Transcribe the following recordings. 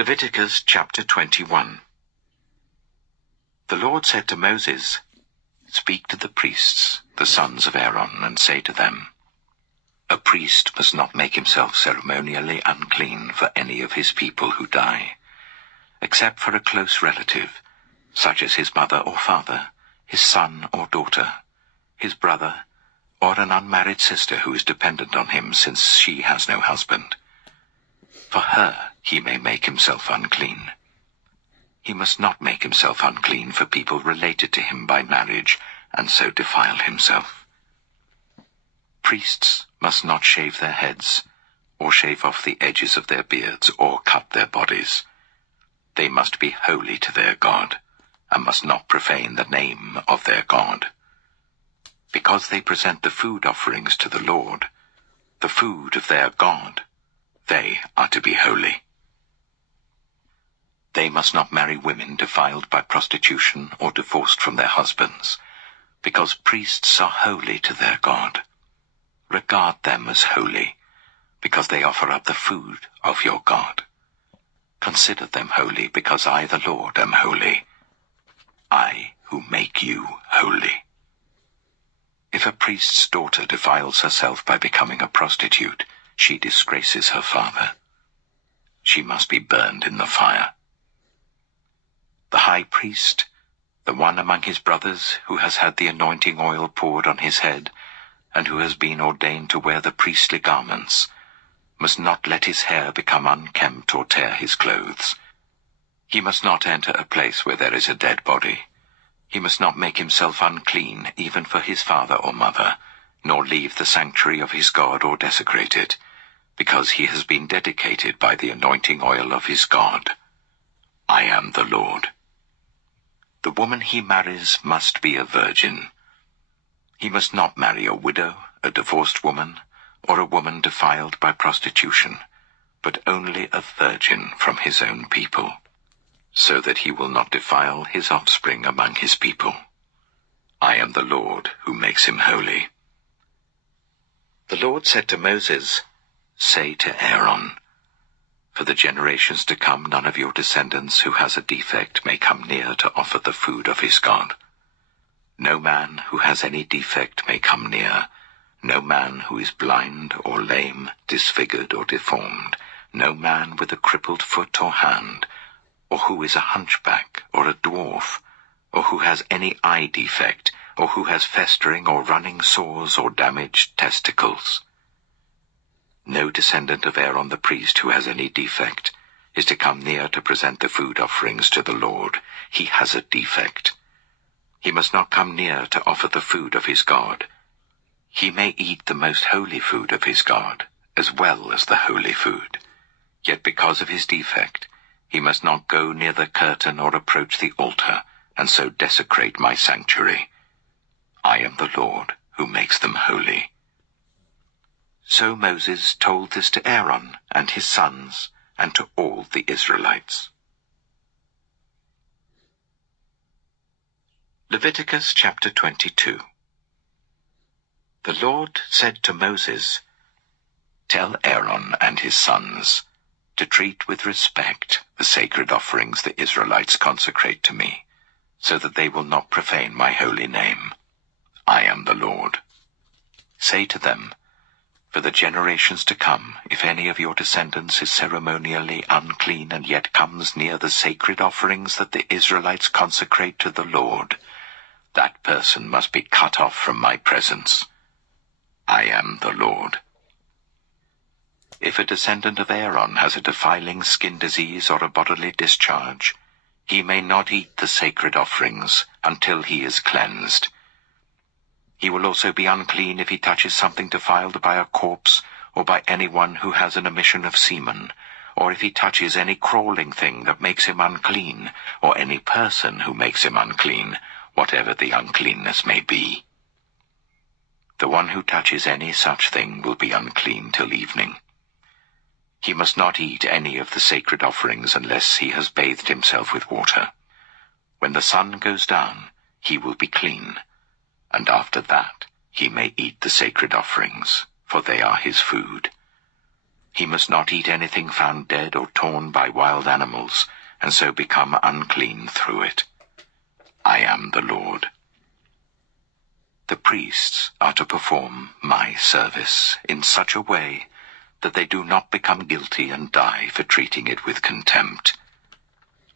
Leviticus chapter 21. The Lord said to Moses, "Speak to the priests, the sons of Aaron, and say to them, A priest must not make himself ceremonially unclean for any of his people who die, except for a close relative, such as his mother or father, his son or daughter, his brother, or an unmarried sister who is dependent on him since she has no husband. For her he may make himself unclean. He must not make himself unclean for people related to him by marriage, and so defile himself. Priests must not shave their heads, or shave off the edges of their beards, or cut their bodies. They must be holy to their God, and must not profane the name of their God. Because they present the food offerings to the Lord, the food of their God, they are to be holy. They must not marry women defiled by prostitution or divorced from their husbands, because priests are holy to their God. Regard them as holy, because they offer up the food of your God. Consider them holy, because I, the Lord, am holy, I who make you holy. If a priest's daughter defiles herself by becoming a prostitute, she disgraces her father. She must be burned in the fire. The high priest, the one among his brothers who has had the anointing oil poured on his head, and who has been ordained to wear the priestly garments, must not let his hair become unkempt or tear his clothes. He must not enter a place where there is a dead body. He must not make himself unclean even for his father or mother, nor leave the sanctuary of his God or desecrate it, because he has been dedicated by the anointing oil of his God. I am the Lord. The woman he marries must be a virgin. He must not marry a widow, a divorced woman, or a woman defiled by prostitution, but only a virgin from his own people, so that he will not defile his offspring among his people. I am the Lord who makes him holy. The Lord said to Moses, Say to Aaron, For the generations to come none of your descendants who has a defect may come near to offer the food of his God. No man who has any defect may come near, no man who is blind or lame, disfigured or deformed, no man with a crippled foot or hand, or who is a hunchback or a dwarf, or who has any eye defect, or who has festering or running sores or damaged testicles. No descendant of Aaron the priest who has any defect is to come near to present the food offerings to the Lord. He has a defect. He must not come near to offer the food of his God. He may eat the most holy food of his God, as well as the holy food. Yet because of his defect, he must not go near the curtain or approach the altar, and so desecrate my sanctuary. I am the Lord who makes them holy. So Moses told this to Aaron and his sons, and to all the Israelites. Leviticus chapter 22. The Lord said to Moses, Tell Aaron and his sons to treat with respect the sacred offerings the Israelites consecrate to me, so that they will not profane my holy name. I am the Lord. Say to them, For the generations to come, if any of your descendants is ceremonially unclean and yet comes near the sacred offerings that the Israelites consecrate to the Lord, that person must be cut off from my presence. I am the Lord. If a descendant of Aaron has a defiling skin disease or a bodily discharge, he may not eat the sacred offerings until he is cleansed. He will also be unclean if he touches something defiled by a corpse or by anyone who has an emission of semen, or if he touches any crawling thing that makes him unclean, or any person who makes him unclean, whatever the uncleanness may be. The one who touches any such thing will be unclean till evening. He must not eat any of the sacred offerings unless he has bathed himself with water. When the sun goes down, he will be clean, and after that he may eat the sacred offerings, for they are his food. He must not eat anything found dead or torn by wild animals, and so become unclean through it. I am the Lord. The priests are to perform my service in such a way that they do not become guilty and die for treating it with contempt.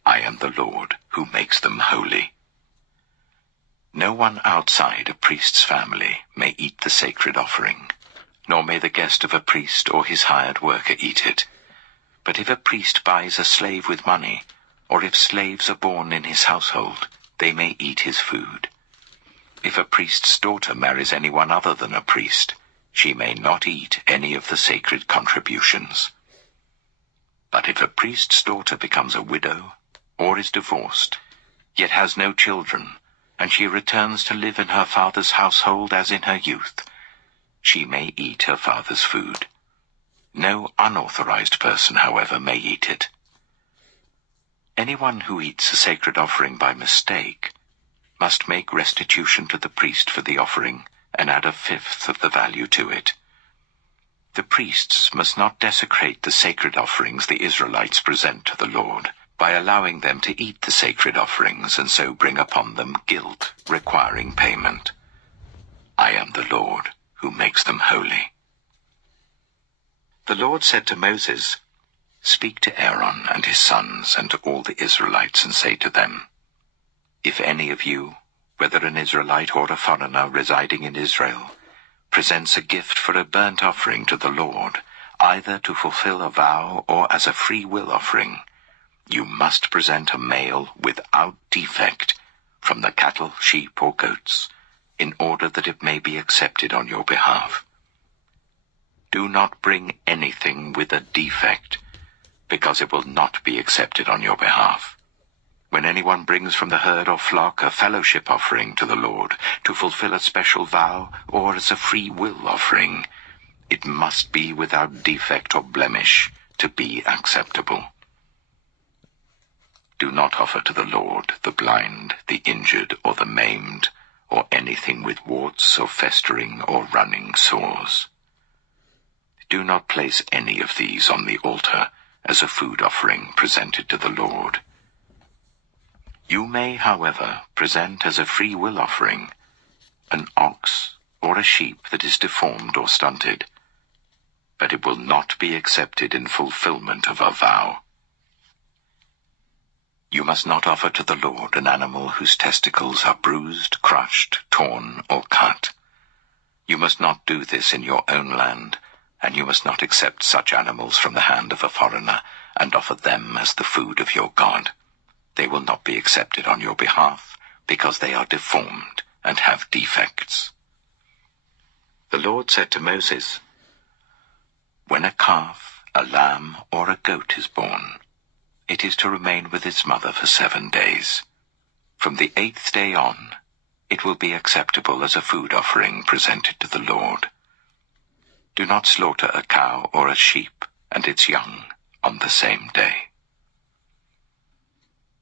I am the Lord who makes them holy. No one outside a priest's family may eat the sacred offering, nor may the guest of a priest or his hired worker eat it. But if a priest buys a slave with money, or if slaves are born in his household, they may eat his food. If a priest's daughter marries anyone other than a priest, she may not eat any of the sacred contributions. But if a priest's daughter becomes a widow, or is divorced, yet has no children, and she returns to live in her father's household as in her youth, she may eat her father's food. No unauthorized person, however, may eat it. Anyone who eats a sacred offering by mistake must make restitution to the priest for the offering and add 1/5 of the value to it. The priests must not desecrate the sacred offerings the Israelites present to the Lord by allowing them to eat the sacred offerings and so bring upon them guilt requiring payment. I am the Lord who makes them holy. The Lord said to Moses, "Speak to Aaron and his sons and to all the Israelites and say to them, if any of you, whether an Israelite or a foreigner residing in Israel, presents a gift for a burnt offering to the Lord, either to fulfill a vow or as a free will offering, you must present a male without defect from the cattle, sheep, or goats, in order that it may be accepted on your behalf. Do not bring anything with a defect, because it will not be accepted on your behalf. When anyone brings from the herd or flock a fellowship offering to the Lord to fulfill a special vow or as a free will offering, it must be without defect or blemish to be acceptable. Do not offer to the Lord the blind, the injured, or the maimed, or anything with warts or festering or running sores. Do not place any of these on the altar as a food offering presented to the Lord. You may, however, present as a free will offering an ox or a sheep that is deformed or stunted, but it will not be accepted in fulfillment of a vow. You must not offer to the Lord an animal whose testicles are bruised, crushed, torn, or cut. You must not do this in your own land, and you must not accept such animals from the hand of a foreigner and offer them as the food of your God. They will not be accepted on your behalf, because they are deformed and have defects. The Lord said to Moses, when a calf, a lamb, or a goat is born, it is to remain with its mother for 7 days. From the 8th day on, it will be acceptable as a food offering presented to the Lord. Do not slaughter a cow or a sheep and its young on the same day.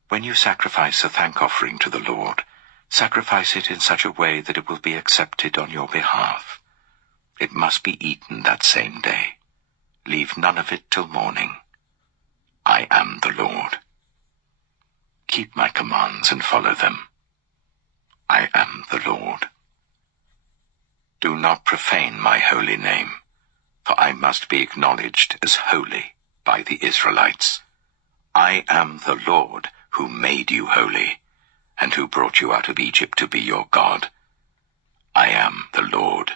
When you sacrifice a thank offering to the Lord, sacrifice it in such a way that it will be accepted on your behalf. It must be eaten that same day. Leave none of it till morning. I am the Lord. Keep my commands and follow them. I am the Lord. Do not profane my holy name, for I must be acknowledged as holy by the Israelites. I am the Lord who made you holy, and who brought you out of Egypt to be your God. I am the Lord.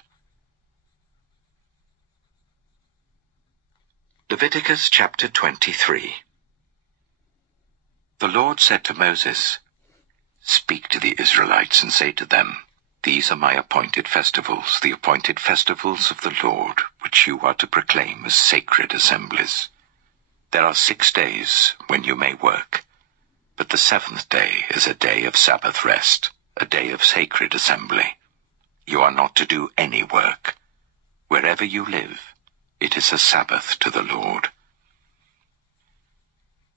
Leviticus chapter 23. The Lord said to Moses, "Speak to the Israelites and say to them, these are my appointed festivals, the appointed festivals of the Lord, which you are to proclaim as sacred assemblies. There are 6 days when you may work, but the 7th day is a day of Sabbath rest, a day of sacred assembly. You are not to do any work. Wherever you live, it is a Sabbath to the Lord.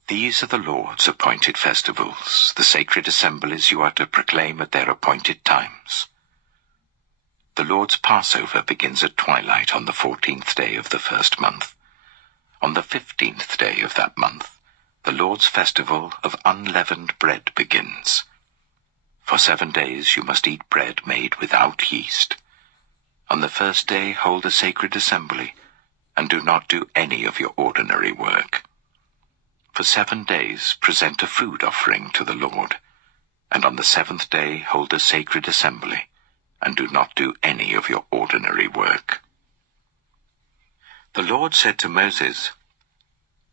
These are the Lord's appointed festivals, the sacred assemblies you are to proclaim at their appointed times. The Lord's Passover begins at twilight on the 14th day of the 1st month. On the 15th day of that month, the Lord's festival of unleavened bread begins. For 7 days you must eat bread made without yeast. On the first day hold a sacred assembly, and do not do any of your ordinary work. For 7 days present a food offering to the Lord, and on the 7th day hold a sacred assembly, and do not do any of your ordinary work. The Lord said to Moses,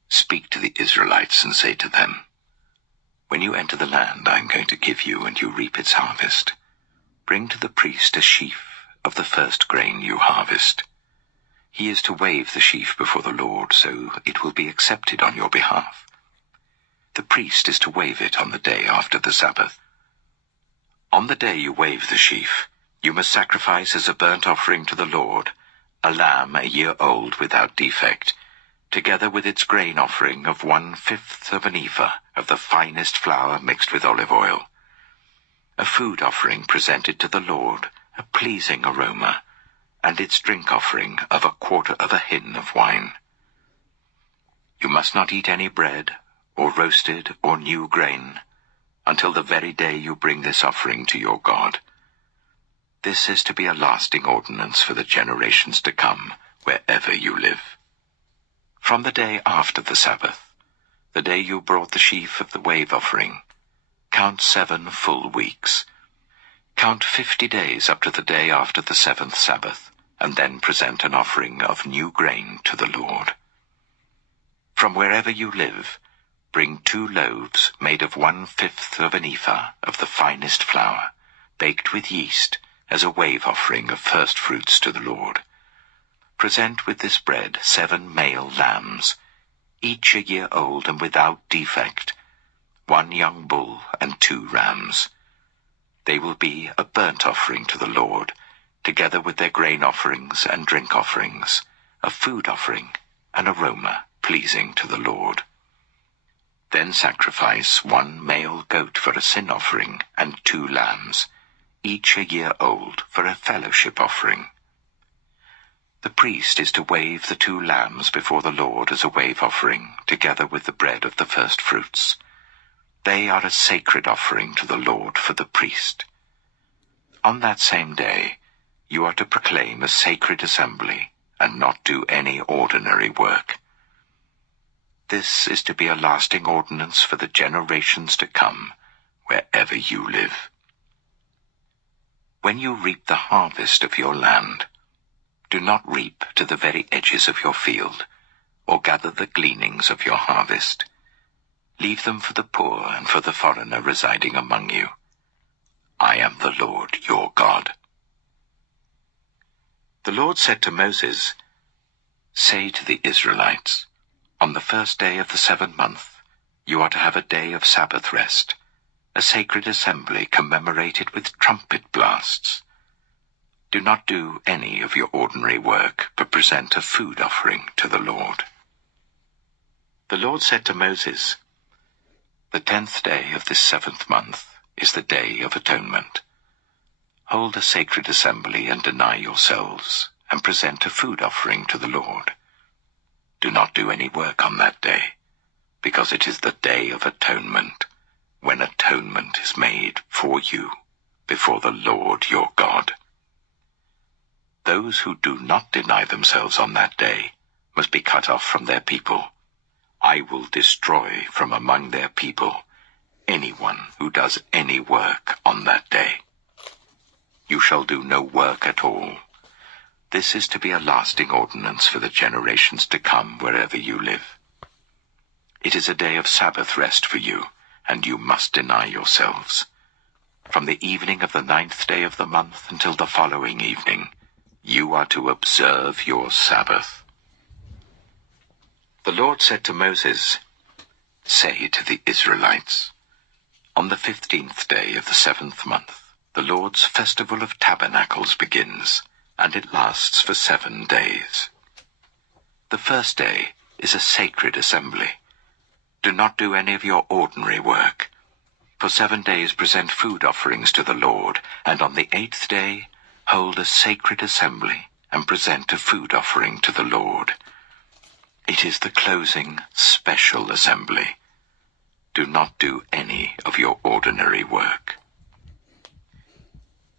"Speak to the Israelites and say to them, when you enter the land I am going to give you and you reap its harvest, bring to the priest a sheaf of the first grain you harvest. He is to wave the sheaf before the Lord, so it will be accepted on your behalf. The priest is to wave it on the day after the Sabbath. On the day you wave the sheaf, you must sacrifice as a burnt offering to the Lord a lamb a year old without defect, together with its grain offering of 1/5 of an ephah of the finest flour mixed with olive oil. A food offering presented to the Lord, a pleasing aroma, and its drink offering of 1/4 of a hin of wine. You must not eat any bread, or roasted or new grain, until the very day you bring this offering to your God. This is to be a lasting ordinance for the generations to come, wherever you live. From the day after the Sabbath, the day you brought the sheaf of the wave offering, count 7 full weeks. Count 50 days up to the day after the 7th Sabbath, and then present an offering of new grain to the Lord. From wherever you live, bring 2 loaves made of 1/5 of an ephah of the finest flour, baked with yeast, as a wave offering of first fruits to the Lord. Present with this bread 7 male lambs, each a year old and without defect, 1 young bull and 2 rams. They will be a burnt offering to the Lord, together with their grain offerings and drink offerings, a food offering, an aroma pleasing to the Lord. Then sacrifice 1 male goat for a sin offering and 2 lambs, each a year old, for a fellowship offering. The priest is to wave the 2 lambs before the Lord as a wave offering, together with the bread of the first fruits. They are a sacred offering to the Lord for the priest. On that same day, you are to proclaim a sacred assembly, and not do any ordinary work. This is to be a lasting ordinance for the generations to come, wherever you live. When you reap the harvest of your land, do not reap to the very edges of your field, or gather the gleanings of your harvest. Leave them for the poor and for the foreigner residing among you. I am the Lord your God. The Lord said to Moses, "Say to the Israelites, on the first day of the 7th month, you are to have a day of Sabbath rest, a sacred assembly commemorated with trumpet blasts. Do not do any of your ordinary work, but present a food offering to the Lord." The Lord said to Moses, "The 10th day of this 7th month is the Day of Atonement. Hold a sacred assembly and deny yourselves, and present a food offering to the Lord. Do not do any work on that day, because it is the Day of Atonement, when atonement is made for you before the Lord your God. Those who do not deny themselves on that day must be cut off from their people. I will destroy from among their people anyone who does any work on that day. You shall do no work at all. This is to be a lasting ordinance for the generations to come wherever you live. It is a day of Sabbath rest for you, and you must deny yourselves. From the evening of the 9th day of the month until the following evening, you are to observe your Sabbath." The Lord said to Moses, "Say to the Israelites, on the 15th day of the 7th month, the Lord's festival of tabernacles begins, and it lasts for 7 days. The first day is a sacred assembly. Do not do any of your ordinary work. For 7 days present food offerings to the Lord, and on the 8th day hold a sacred assembly and present a food offering to the Lord. It is the closing special assembly. Do not do any of your ordinary work.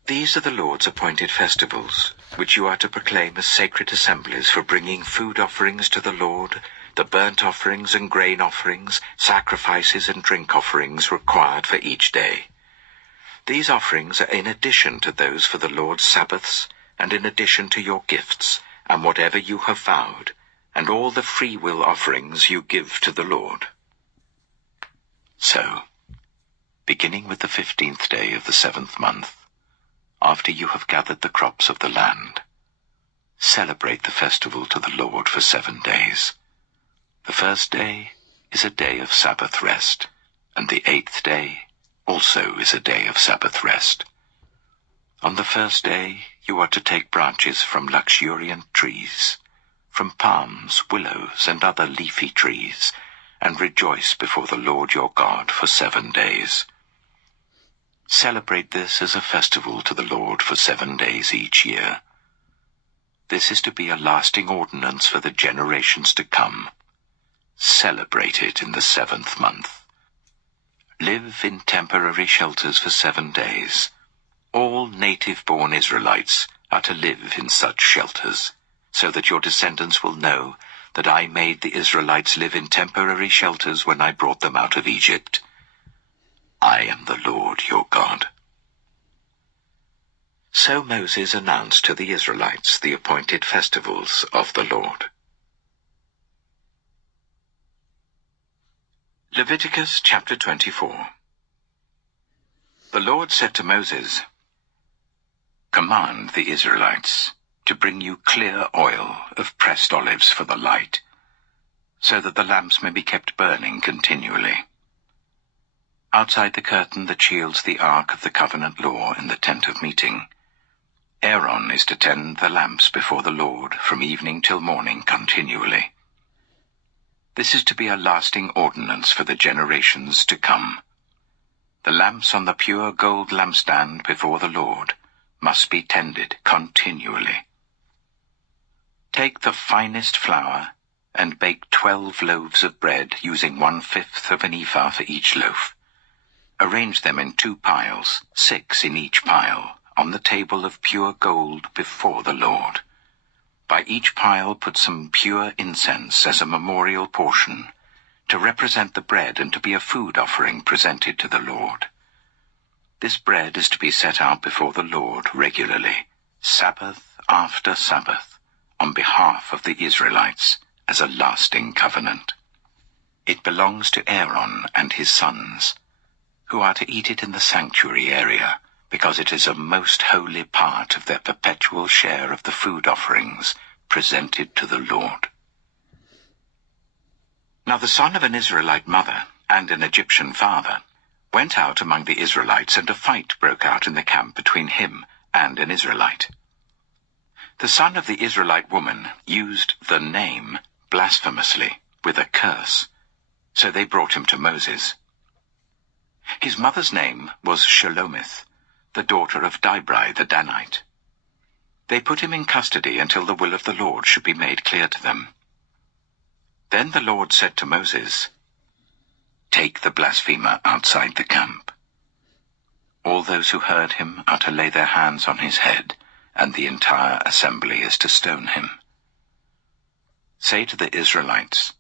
These are the Lord's appointed festivals, which you are to proclaim as sacred assemblies for bringing food offerings to the Lord, the burnt offerings and grain offerings, sacrifices and drink offerings required for each day. These offerings are in addition to those for the Lord's Sabbaths, and in addition to your gifts, and whatever you have vowed, and all the free-will offerings you give to the Lord. So, beginning with the 15th day of the 7th month, after you have gathered the crops of the land, celebrate the festival to the Lord for 7 days. The first day is a day of Sabbath rest, and the 8th day also is a day of Sabbath rest. On the first day you are to take branches from luxuriant trees, from palms, willows, and other leafy trees, and rejoice before the Lord your God for 7 days. Celebrate this as a festival to the Lord for 7 days each year. This is to be a lasting ordinance for the generations to come. Celebrate it in the 7th month. Live in temporary shelters for 7 days. All native-born Israelites are to live in such shelters, so that your descendants will know that I made the Israelites live in temporary shelters when I brought them out of Egypt. I am the Lord your God. So Moses announced to the Israelites the appointed festivals of the Lord. Leviticus chapter 24. The Lord said to Moses, "Command the Israelites to bring you clear oil of pressed olives for the light, so that the lamps may be kept burning continually. Outside the curtain that shields the ark of the covenant law in the tent of meeting, Aaron is to tend the lamps before the Lord from evening till morning continually. This is to be a lasting ordinance for the generations to come. The lamps on the pure gold lampstand before the Lord must be tended continually. Take the finest flour and bake 12 loaves of bread using 1/5 of an ephah for each loaf. Arrange them in 2 piles, 6 in each pile, on the table of pure gold before the Lord. By each pile put some pure incense as a memorial portion, to represent the bread and to be a food offering presented to the Lord. This bread is to be set out before the Lord regularly, Sabbath after Sabbath, on behalf of the Israelites, as a lasting covenant. It belongs to Aaron and his sons, who are to eat it in the sanctuary area, because it is a most holy part of their perpetual share of the food offerings presented to the Lord." Now the son of an Israelite mother and an Egyptian father went out among the Israelites, and a fight broke out in the camp between him and an Israelite. The son of the Israelite woman used the name blasphemously with a curse, so they brought him to Moses. His mother's name was Shelomith, the daughter of Dibri the Danite. They put him in custody until the will of the Lord should be made clear to them. Then the Lord said to Moses, "Take the blasphemer outside the camp. All those who heard him are to lay their hands on his head, and the entire assembly is to stone him. Say to the Israelites,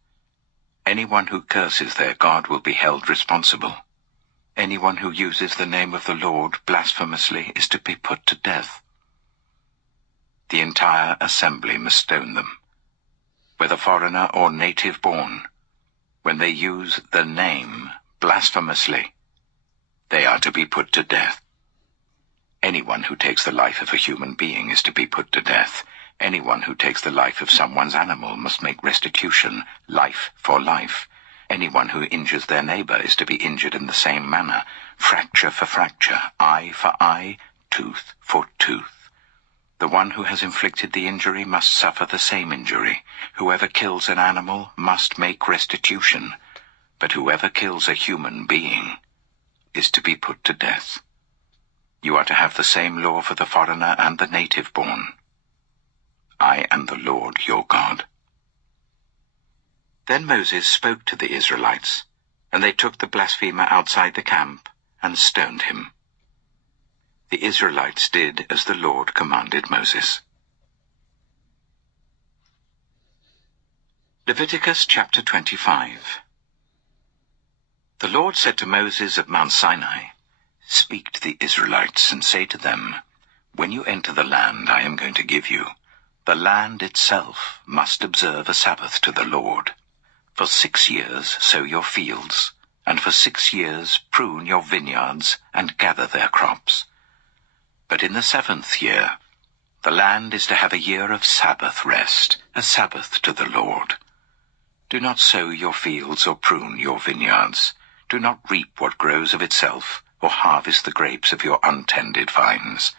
anyone who curses their God will be held responsible. Anyone who uses the name of the Lord blasphemously is to be put to death. The entire assembly must stone them, whether foreigner or native born. When they use the name blasphemously, they are to be put to death. Anyone who takes the life of a human being is to be put to death. Anyone who takes the life of someone's animal must make restitution, life for life. Anyone who injures their neighbor is to be injured in the same manner, fracture for fracture, eye for eye, tooth for tooth. The one who has inflicted the injury must suffer the same injury. Whoever kills an animal must make restitution, but whoever kills a human being is to be put to death. You are to have the same law for the foreigner and the native born. I am the Lord your God." Then Moses spoke to the Israelites, and they took the blasphemer outside the camp and stoned him. The Israelites did as the Lord commanded Moses. Leviticus chapter 25. The Lord said to Moses at Mount Sinai, "Speak to the Israelites and say to them, when you enter the land I am going to give you, the land itself must observe a Sabbath to the Lord. For 6 years sow your fields, and for 6 years prune your vineyards and gather their crops. But in the 7th year, the land is to have a year of Sabbath rest, a Sabbath to the Lord. Do not sow your fields or prune your vineyards. Do not reap what grows of itself, or harvest the grapes of your untended vines.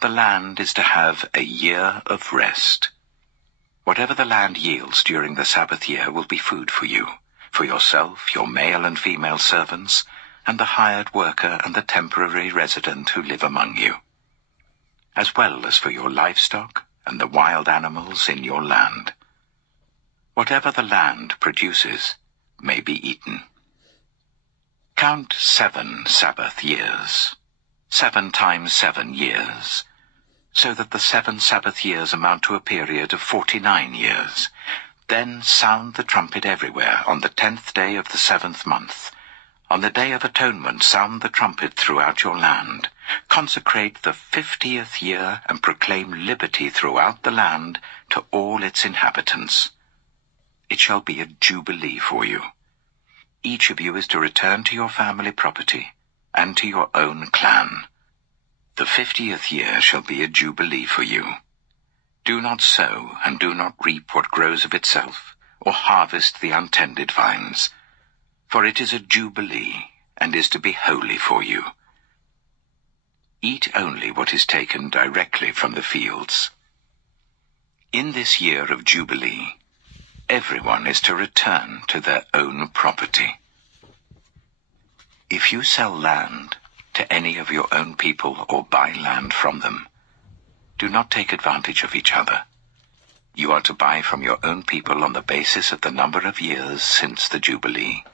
The land is to have a year of rest. Whatever the land yields during the Sabbath year will be food for you, for yourself, your male and female servants, and the hired worker and the temporary resident who live among you, as well as for your livestock and the wild animals in your land. Whatever the land produces may be eaten. Count 7 Sabbath years, 7 times 7 years, so that the 7 Sabbath years amount to a period of 49 years. Then sound the trumpet everywhere on the 10th day of the 7th month. On the Day of Atonement sound the trumpet throughout your land. Consecrate the 50th year and proclaim liberty throughout the land to all its inhabitants. It shall be a jubilee for you. Each of you is to return to your family property and to your own clan. The 50th year shall be a jubilee for you. Do not sow and do not reap what grows of itself, or harvest the untended vines, for it is a jubilee and is to be holy for you. Eat only what is taken directly from the fields. In this year of jubilee, everyone is to return to their own property. If you sell land to any of your own people or buy land from them, do not take advantage of each other. You are to buy from your own people on the basis of the number of years since the Jubilee,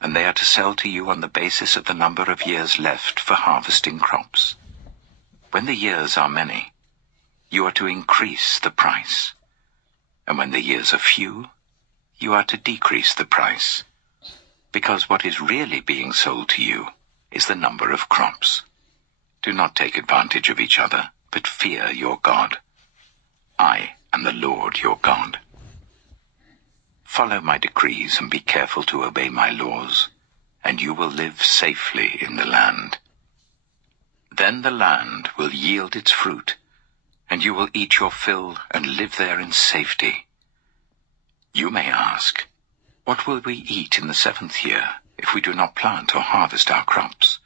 and they are to sell to you on the basis of the number of years left for harvesting crops. When the years are many, you are to increase the price, and when the years are few, you are to decrease the price, because what is really being sold to you is the number of crops. Do not take advantage of each other, but fear your God. I am the Lord your God. Follow my decrees and be careful to obey my laws, and you will live safely in the land. Then the land will yield its fruit, and you will eat your fill and live there in safety. You may ask, what will we eat in the 7th year if we do not plant or harvest our crops?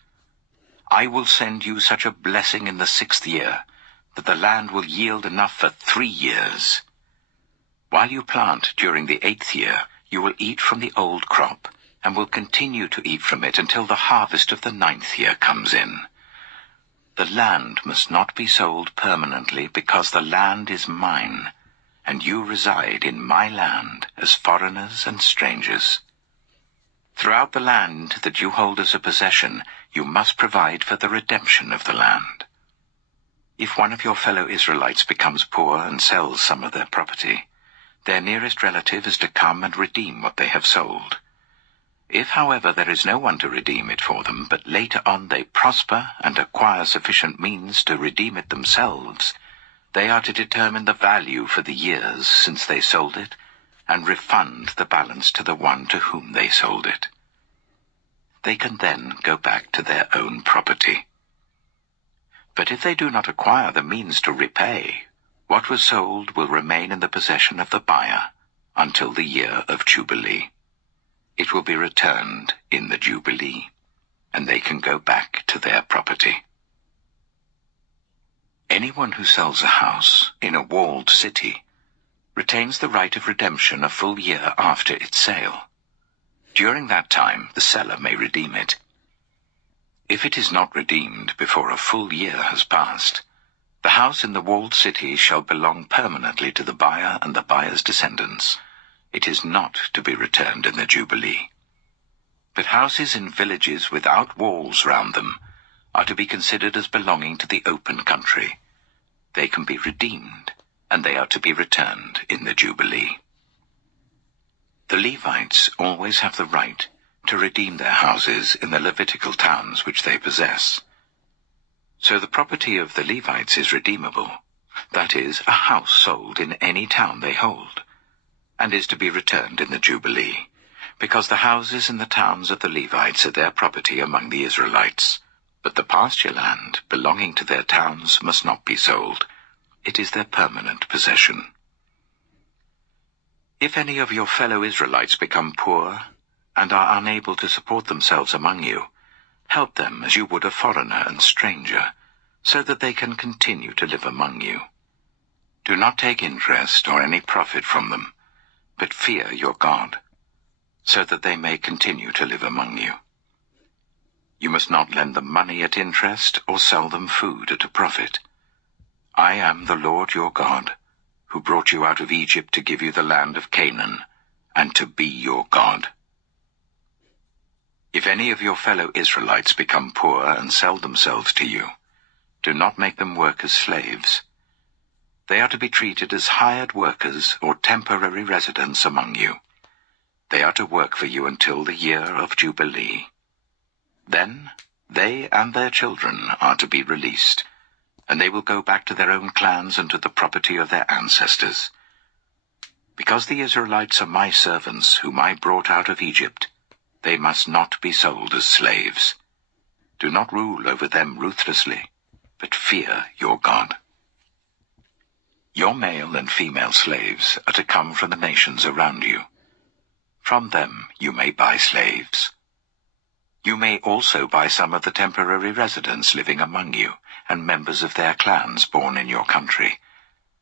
I will send you such a blessing in the 6th year that the land will yield enough for 3 years. While you plant during the 8th year, you will eat from the old crop and will continue to eat from it until the harvest of the 9th year comes in. The land must not be sold permanently because the land is mine, and you reside in my land as foreigners and strangers. Throughout the land that you hold as a possession, you must provide for the redemption of the land. If one of your fellow Israelites becomes poor and sells some of their property, their nearest relative is to come and redeem what they have sold. If, however, there is no one to redeem it for them, but later on they prosper and acquire sufficient means to redeem it themselves, they are to determine the value for the years since they sold it, and refund the balance to the one to whom they sold it. They can then go back to their own property. But if they do not acquire the means to repay, what was sold will remain in the possession of the buyer until the year of Jubilee. It will be returned in the Jubilee, and they can go back to their property. Anyone who sells a house in a walled city retains the right of redemption a full year after its sale. During that time, the seller may redeem it. If it is not redeemed before a full year has passed, the house in the walled city shall belong permanently to the buyer and the buyer's descendants. It is not to be returned in the Jubilee. But houses in villages without walls round them are to be considered as belonging to the open country. They can be redeemed, and they are to be returned in the Jubilee. The Levites always have the right to redeem their houses in the Levitical towns which they possess. So the property of the Levites is redeemable, that is, a house sold in any town they hold, and is to be returned in the Jubilee, because the houses in the towns of the Levites are their property among the Israelites. But the pasture land belonging to their towns must not be sold. It is their permanent possession. If any of your fellow Israelites become poor and are unable to support themselves among you, help them as you would a foreigner and stranger, so that they can continue to live among you. Do not take interest or any profit from them, but fear your God, so that they may continue to live among you. You must not lend them money at interest or sell them food at a profit. I am the Lord your God, who brought you out of Egypt to give you the land of Canaan, and to be your God. If any of your fellow Israelites become poor and sell themselves to you, do not make them work as slaves. They are to be treated as hired workers or temporary residents among you. They are to work for you until the year of Jubilee. Then they and their children are to be released, and they will go back to their own clans and to the property of their ancestors. Because the Israelites are my servants whom I brought out of Egypt, they must not be sold as slaves. Do not rule over them ruthlessly, but fear your God. Your male and female slaves are to come from the nations around you. From them you may buy slaves. You may also buy some of the temporary residents living among you, and members of their clans born in your country,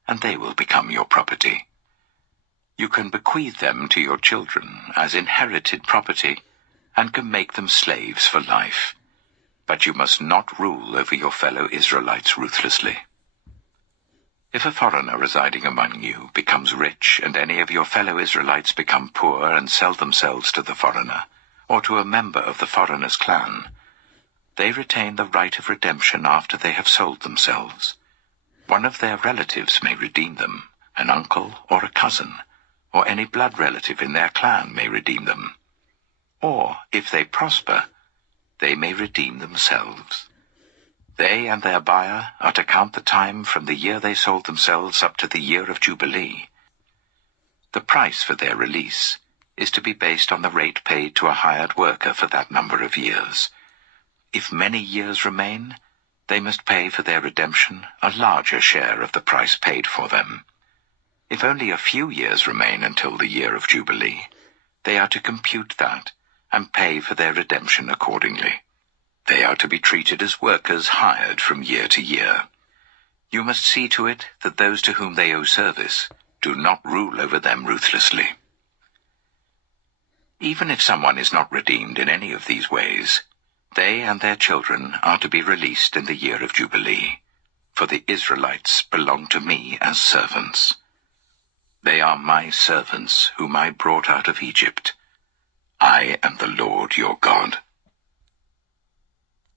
and they will become your property. You can bequeath them to your children as inherited property, and can make them slaves for life. But you must not rule over your fellow Israelites ruthlessly. If a foreigner residing among you becomes rich, and any of your fellow Israelites become poor and sell themselves to the foreigner, or to a member of the foreigner's clan, they retain the right of redemption after they have sold themselves. One of their relatives may redeem them, an uncle or a cousin, or any blood relative in their clan may redeem them. Or, if they prosper, they may redeem themselves. They and their buyer are to count the time from the year they sold themselves up to the year of Jubilee. The price for their release is to be based on the rate paid to a hired worker for that number of years. If many years remain, they must pay for their redemption a larger share of the price paid for them. If only a few years remain until the year of Jubilee, they are to compute that and pay for their redemption accordingly. They are to be treated as workers hired from year to year. You must see to it that those to whom they owe service do not rule over them ruthlessly. Even if someone is not redeemed in any of these ways, they and their children are to be released in the year of Jubilee, for the Israelites belong to me as servants. They are my servants whom I brought out of Egypt. I am the Lord your God.